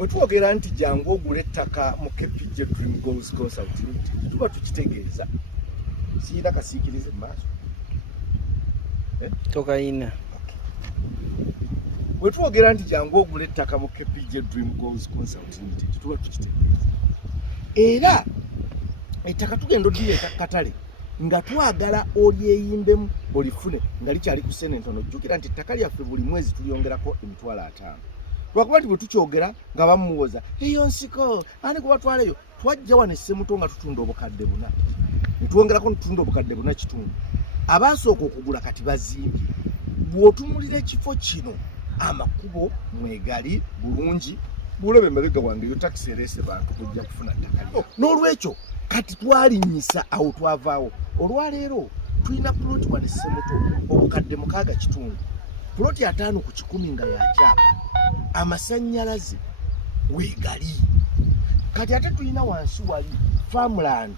bwe twogera nti jangu ogula ettaka mu KPJ Dream Goals Concert Limited tuba tukitegeeza siyina kasiikirize mu maaso tokayina. Bwe twogera nti jangu ogula ettaka mu KPJ Dream Goals Concert Limited tuba tukitegeeza era ettaka tugenda oddiira katale nga twagala olyeyimbemu olifune nga likyali ku ssente ntono. Jjukira nti ettaka lyaffe buli mwezi tulyongerako $5,000 lwakuba nti bwe tukyogera nga bamuwoza eyo nsiko ani kubatwaleyo twajja wano Ssemuto nga tutunda obukadde 4 netwongerako netutunda obukadde 4 kitundu. Abaasooka okugula kati bazimbye. Bw'otumulira ekifo kino amakubo mwegali bulungi bulebe emabega wange yo taxi erese bantu kujja kufuna ttaka. N'olwekyo kati twalinnyisa awo twavaawo. Olwaleero tulina puloti wano Ssemuto obukadde 6 kitundu. Puloti 5 ku 10 nga yakyapa. Amasannyalaze weegali. Kati ate tulina wansi wali farmland.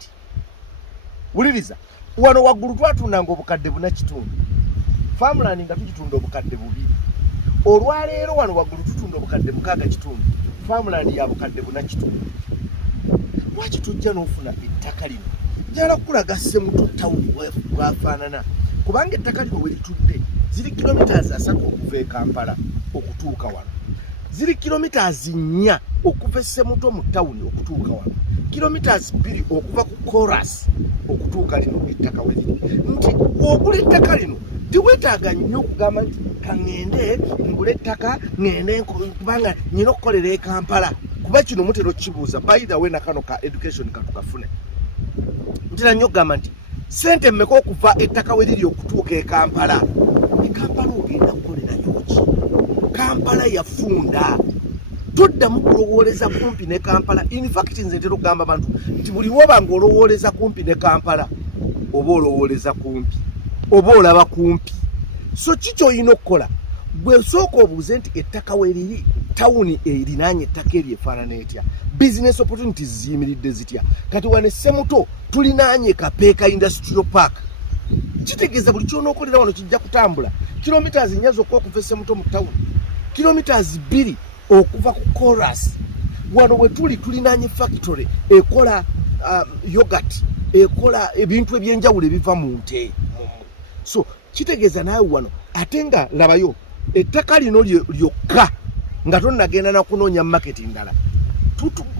Wuliriza wano waggulu twatundanga obukadde 4 kitundu. Farmland nga tugitunda obukadde 2. Olwaleero wano waggulu tutunda obukadde 6 kitundu. Farmland ya bukadde 4 kitundu. Lwaki tujja n'ofuna ettaka lino? Njala kulaga Ssemuto town bwafaanana. Kubanga ettaka lino we litudde ziri kilometers 3 okuva e Kampala okutuuka wano. Ziri kilometers 4 okuva Ssemuto mu town okutuuka wano. Kilometers 2 okuva ku Chorus okutuuka lino ettaka we liri. Nti ogula ettaka lino tiwetaaga nnyo okugamba nti kaŋŋende ngula ettaka ŋŋende kubanga nyina okukolera e Kampala. Kuba kino mutero kibuuza by the way na kano ka education katukafune. Ntira nnyo okugamba nti ssente mmeka okuva ettaka we liri okutuuka e Kampala. E Kampala ogenda kukolerayo ki? Kampala yafunda. Toddamu kulowooleza kumpi ne Kampala. In fact nze ntera okugamba abantu nti buli woba ng'olowooleza kumpi ne Kampala oba olowooleza kumpi oba olaba kumpi. So kiki olina okukola? Bwe sooka obuuze nti ettaka we liri tawuni erinaanye ettaka eryo efaanana etya, business opportunities ziyimiridde zitya. Kati wane Ssemuto tulinaanye Kapeeka Industrial Park. Kitegeeza buli ky'onookolera wano kijja kutambula kilometers 4 zokka okuva Ssemuto mu tawuni, kilometers 2 okuva ku Chorus. Wano we tulinaanye factory ekola yogurt, ekola ebintu ebyenjawulo ebiva mu nte. So kitegeeza naawe wano ate nga labayo ettaka lino lyokka nga tonnagenda na kunoonya market ndala.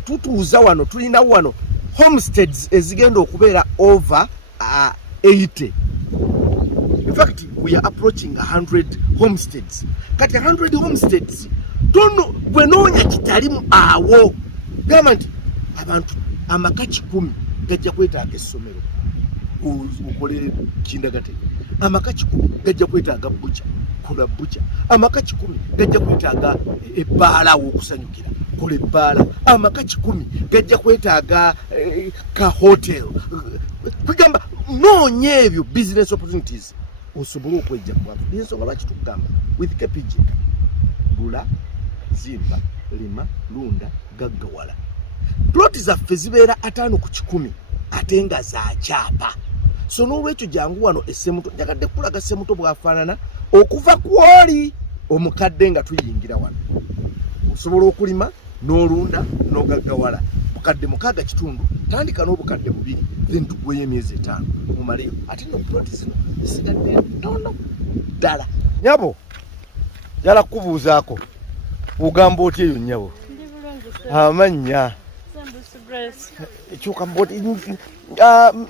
Tutuuza wano tulina wano homesteads ezigenda okubeera over 80. In fact we are approaching 100 homesteads. Kati 100 homesteads tono bwe noonya kitalimu awo. Gamba nti abantu amaka 10 gajja kwetaaga essomero ukolere kindagate. Amaka 10 gajja kwetaaga butcha, kola butcha. Amaka 10 gajja kwetaaga ebbaala w'okusanyukira, kola ebbaala. Amaka 10 gajja kwetaaga ka hotel. Kugamba noonya ebyo business opportunities osobola okwejja ku bantu. Ensonga lwaki tukugamba with KPJ gula, zimba, lima, lunda, gaggawala. Ploti zaffe zibeera 5 ku 10 ate nga za kyapa. So n'olwekyo jangu wano Ssemuto njagadde kulaga Ssemuto bwafaanana okuva ku oli omukadde nga tuyingira wano. Osobola okulima n'olunda n'ogaggawala bukadde 6 kitundu. Tandika n'obukadde 2 then tugweyo emyezi 5 mumaleyo. Ate no ploti zino zisigadde ntono ddala. Nyabo jala kubuuzaako ugamba otya eyo nnyabo? Amannya ekyuka mboti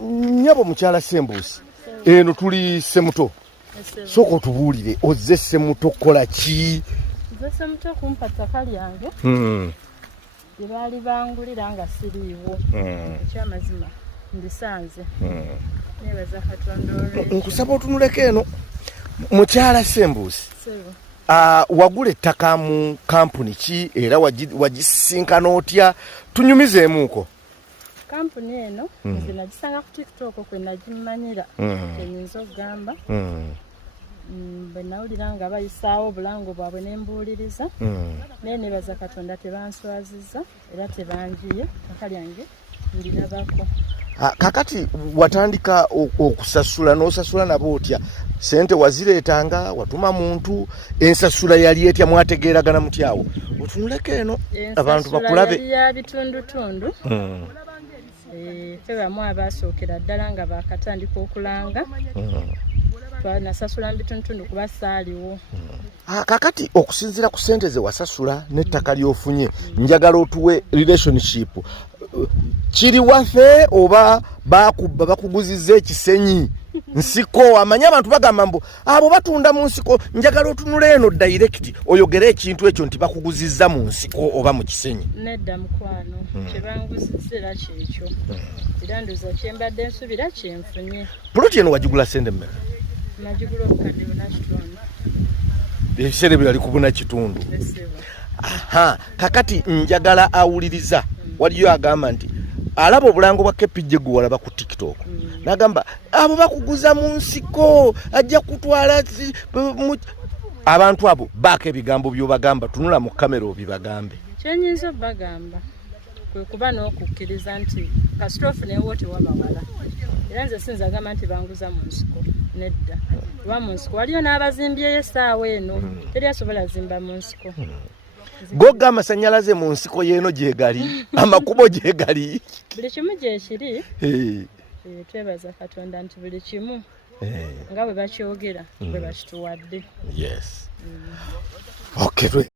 nnyabo mukyala Sembuusi eno tuli Ssemuto. Sooka otubuulire ozze Ssemuto kukola ki? Nze Ssemuto kumpa ttaka lyange gye baali bangulira nga siriiwo. Ekyamazima ndisanze. Neebaza Katonda olw'ekyo. Nkusaba otunuleko eno mukyala Sembuusi. Wagula ettaka mu kampuni ki era wagisinkana otya? Tunyumizeemuuko. Kampuni eno nze nagisanga ku TikTok kwe nagimanyira enyinza okugamba. Bwe nawulira nga bayisaawo obulango bwabwe ne mbuuliriza. Naye neebaza Katonda tebanswazizza era tebanjiye. Ttaka lyange ndinabako. kakati watandika okusasula n'osasula nabo otya sente wazireetanga watuma muntu ensasula yali etya mwategeeragana mutyawo otunuleko eno abantu bakulabe ya bitundutundu ffe bamu abasookera ddala nga bakatandika okulanga twanasasula mu bitundutundu kuba saaliwo kakati okusinziira ku sente ze wasasula n'ettaka lyofunye njagala otuwe relationship kiri waffe oba bakubba bakuguzizza ekisenyi nsiko amanye abantu bagamba mbu abo batunda mu nsiko njagala otunula eno direct oyogere ekintu ekyo nti bakuguzizza mu nsiko oba mu kisenyi nedda mukwano kyebanguzizza era kyekyo era ndoza kyembadde nsubira kyenfunye puloti eno wagigula sente mmeka nagigula obukadde buna kitundu ebiseera byo yali kubuna kitundu kakati njagala awuliriza waliyo agamba nti alaba obulango bwa kepije gwe walaba ku TikTok nagamba abo bakuguza mu nsiko ajja kutwala abantu abo baako ebigambo byobagamba tunula mu kamera obibagambe kyenyinza obagamba kwe kuba n'okukkiriza nti kasitofu newo tewabawala era nze sinza agamba nti banguza mu nsiko nedda kuba mu nsiko waliyo n'abazimbyeyo essaawa eno teri asobola zimba mu nsiko goga amasanyalaze mu nsiko yeeno gyegali amakubo gyegali buli kimu gyekiri twebaza Katonda nti buli kimu nga bwe bakyogera bwe bakituwadde yes okay